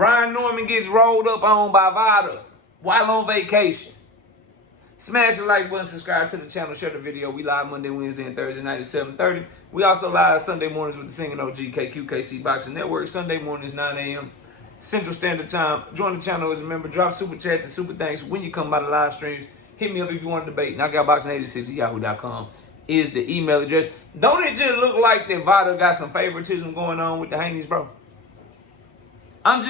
Brian Norman gets rolled up on by Vada while on vacation. Smash the like button, subscribe to the channel, share the video. We live Monday, Wednesday, and Thursday night at 7:30. We also live Sunday mornings with the Singing OG KQKC Boxing Network. Sunday mornings, 9 a.m. Central Standard Time. Join the channel as a member. Drop super chats and super thanks when you come by the live streams. Hit me up if you want to debate. knockoutboxing86@yahoo.com is the email address. Don't it just look like that Vada got some favoritism going on with the Haneys, bro? I'm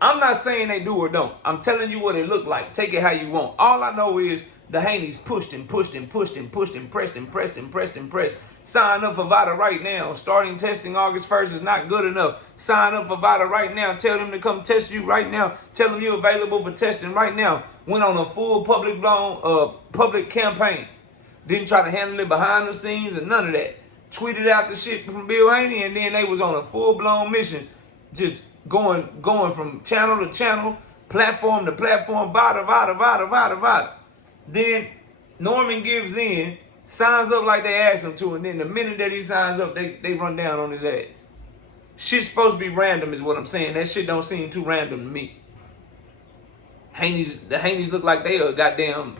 not saying they do or don't. I'm telling you what it looked like. Take it how you want. All I know is the Haneys pushed and pushed and pushed and pushed and pressed and pressed and pressed and pressed. Sign up for Vada right now. Starting testing August 1st is not good enough. Sign up for Vada right now. Tell them to come test you right now. Tell them you're available for testing right now. Went on a full public campaign. Didn't try to handle it behind the scenes and none of that. Tweeted out the shit from Bill Haney, and then they was on a full-blown mission, just going from channel to channel, platform to platform, Vada. Then Norman gives in, signs up like they asked him to, and then the minute that he signs up, they run down on his ass. Shit's supposed to be random is what I'm saying. That shit don't seem too random to me. The Haneys look like they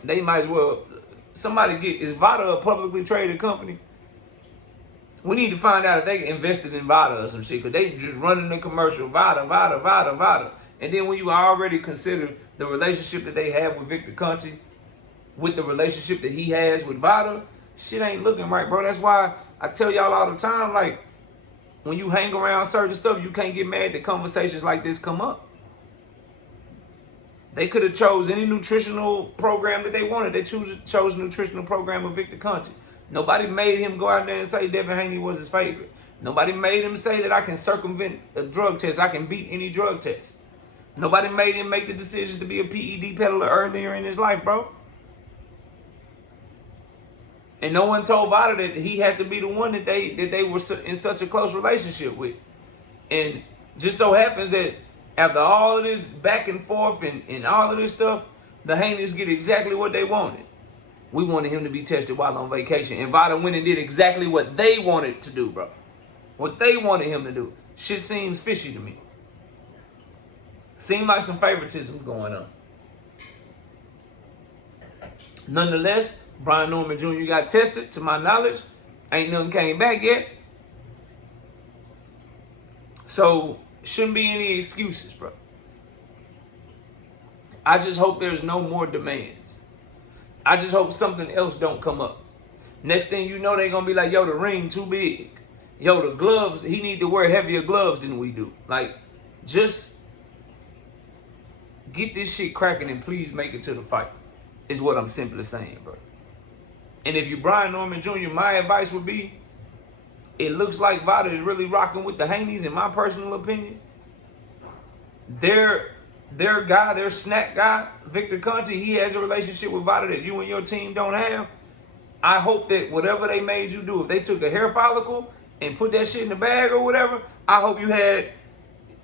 they might as well, is Vada a publicly traded company? We need to find out if they invested in Vada or some shit, because they just running the commercial, Vada. And then when you already consider the relationship that they have with Victor Conte, with the relationship that he has with Vada, shit ain't looking right, bro. That's why I tell y'all all the time, like, when you hang around certain stuff, you can't get mad that conversations like this come up. They could have chose any nutritional program that they wanted. They chose a nutritional program of Victor Conte. Nobody made him go out there and say Devin Haney was his favorite. Nobody made him say that I can circumvent a drug test. I can beat any drug test. Nobody made him make the decision to be a PED peddler earlier in his life, bro. And no one told Vada that he had to be the one that they were in such a close relationship with. And just so happens that after all of this back and forth and all of this stuff, the Haneys get exactly what they wanted. We wanted him to be tested while on vacation. And Vada went and did exactly what they wanted to do, bro. What they wanted him to do. Shit seems fishy to me. Seemed like some favoritism going on. Nonetheless, Brian Norman Jr. got tested, to my knowledge. Ain't nothing came back yet. So, shouldn't be any excuses, bro. I just hope there's no more demands. I just hope something else don't come up. Next thing you know, they're going to be like, yo, the ring too big. Yo, the gloves, he need to wear heavier gloves than we do. Like, just get this shit cracking and please make it to the fight, is what I'm simply saying, bro. And if you Brian Norman Jr., my advice would be, it looks like Vada is really rocking with the Haneys, in my personal opinion. Their guy, their snack guy, Victor Conte, he has a relationship with Vada that you and your team don't have. I hope that whatever they made you do, if they took a hair follicle and put that shit in the bag or whatever, I hope you had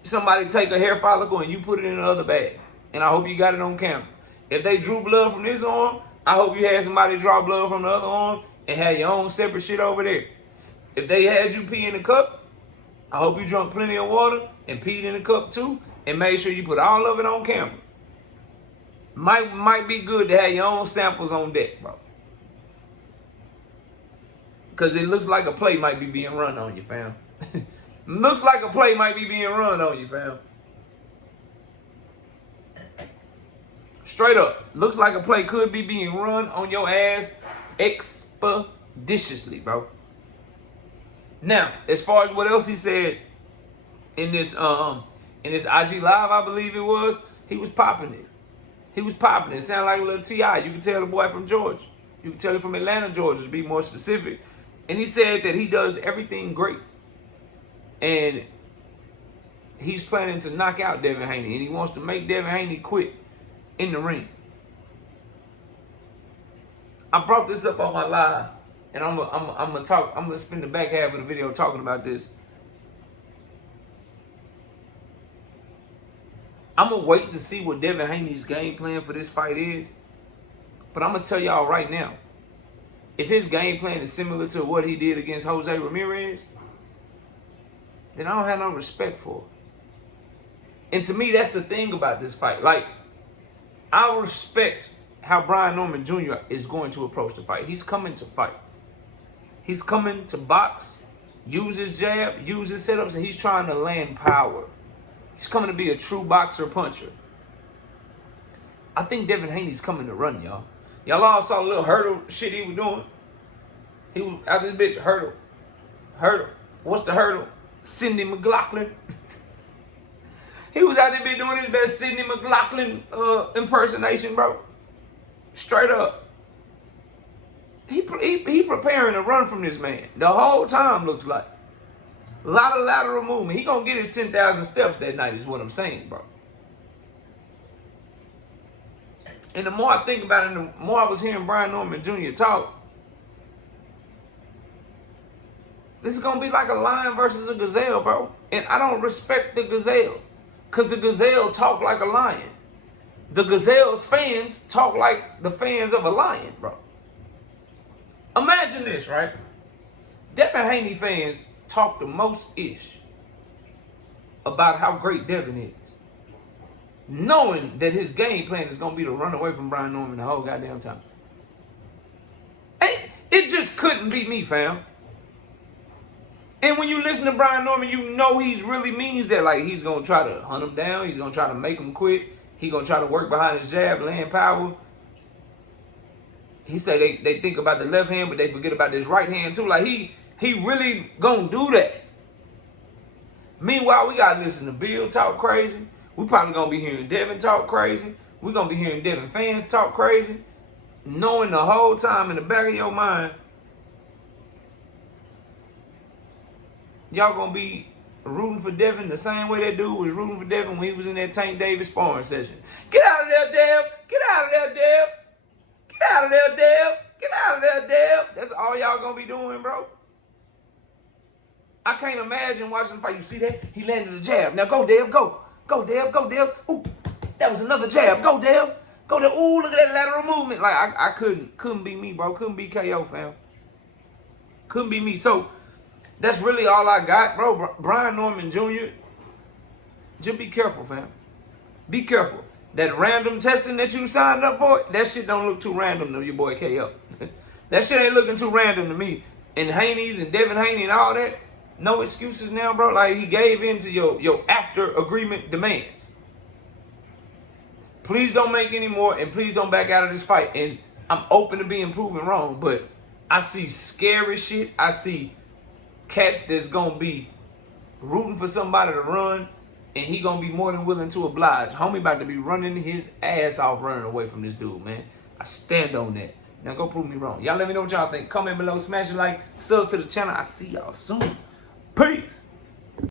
somebody take a hair follicle and you put it in the other bag. And I hope you got it on camera. If they drew blood from this arm, I hope you had somebody draw blood from the other arm and had your own separate shit over there. If they had you pee in the cup, I hope you drank plenty of water and peed in the cup too, and made sure you put all of it on camera. Might be good to have your own samples on deck, bro. Because it looks like a play might be being run on you, fam. Looks like a play might be being run on you, fam. Straight up. Looks like a play could be being run on your ass expeditiously, bro. Now, as far as what else he said in this IG Live, I believe it was, he was popping it. He was popping it. It sounded like a little T.I. You can tell the boy from Georgia. You can tell him from Atlanta, Georgia, to be more specific. And he said that he does everything great. And he's planning to knock out Devin Haney. And he wants to make Devin Haney quit in the ring. I brought this up on my live. And I'm gonna spend the back half of the video talking about this. I'm gonna wait to see what Devin Haney's game plan for this fight is. But I'm gonna tell y'all right now, if his game plan is similar to what he did against Jose Ramirez, then I don't have no respect for it. And to me, that's the thing about this fight. Like, I respect how Brian Norman Jr. is going to approach the fight. He's coming to fight. He's coming to box, use his jab, use his setups, and he's trying to land power. He's coming to be a true boxer puncher. I think Devin Haney's coming to run, y'all. Y'all all saw the little hurdle shit he was doing. He was out this bitch, hurdle. Hurdle. What's the hurdle? Sidney McLaughlin. He was out there bitch doing his best Sidney McLaughlin impersonation, bro. Straight up. He preparing to run from this man. The whole time, looks like. A lot of lateral movement. He gonna get his 10,000 steps that night is what I'm saying, bro. And the more I think about it, the more I was hearing Brian Norman Jr. talk, this is going to be like a lion versus a gazelle, bro. And I don't respect the gazelle. Because the gazelle talk like a lion. The gazelle's fans talk like the fans of a lion, bro. Imagine this, right? Devin Haney fans talk the most ish about how great Devin is, knowing that his game plan is going to be to run away from Brian Norman the whole goddamn time. It just couldn't be me, fam. And when you listen to Brian Norman, you know he really means that. Like, he's going to try to hunt him down. He's going to try to make him quit. He's going to try to work behind his jab, land power. He said they think about the left hand, but they forget about this right hand, too. Like, he really going to do that. Meanwhile, we got to listen to Bill talk crazy. We probably going to be hearing Devin talk crazy. We're going to be hearing Devin fans talk crazy. Knowing the whole time in the back of your mind, y'all going to be rooting for Devin the same way that dude was rooting for Devin when he was in that Tank Davis sparring session. Get out of there, Dev. Get out of there, Dev. Get out of there, Dev. Get out of there, Dev. That's all y'all going to be doing, bro. I can't imagine watching the fight. You see that? He landed a jab. Now go, Dev. Go. Go, Dev. Go, Dev. Ooh, that was another jab. Go, Dev. Go, Dev. Ooh, look at that lateral movement. Like, I couldn't be me, bro. Couldn't be KO, fam. Couldn't be me. So, that's really all I got, bro. Brian Norman Jr., just be careful, fam. Be careful. That random testing that you signed up for, that shit don't look too random to your boy KO. That shit ain't looking too random to me. And Haney's and Devin Haney and all that, no excuses now, bro. Like, he gave in to your after agreement demands. Please don't make any more, and please don't back out of this fight. And I'm open to being proven wrong, but I see scary shit. I see cats that's gonna be rooting for somebody to run, and he gonna be more than willing to oblige. Homie about to be running his ass off running away from this dude, man. I stand on that. Now go prove me wrong. Y'all let me know what y'all think. Comment below, smash a like, sub to the channel. I see y'all soon. Peace.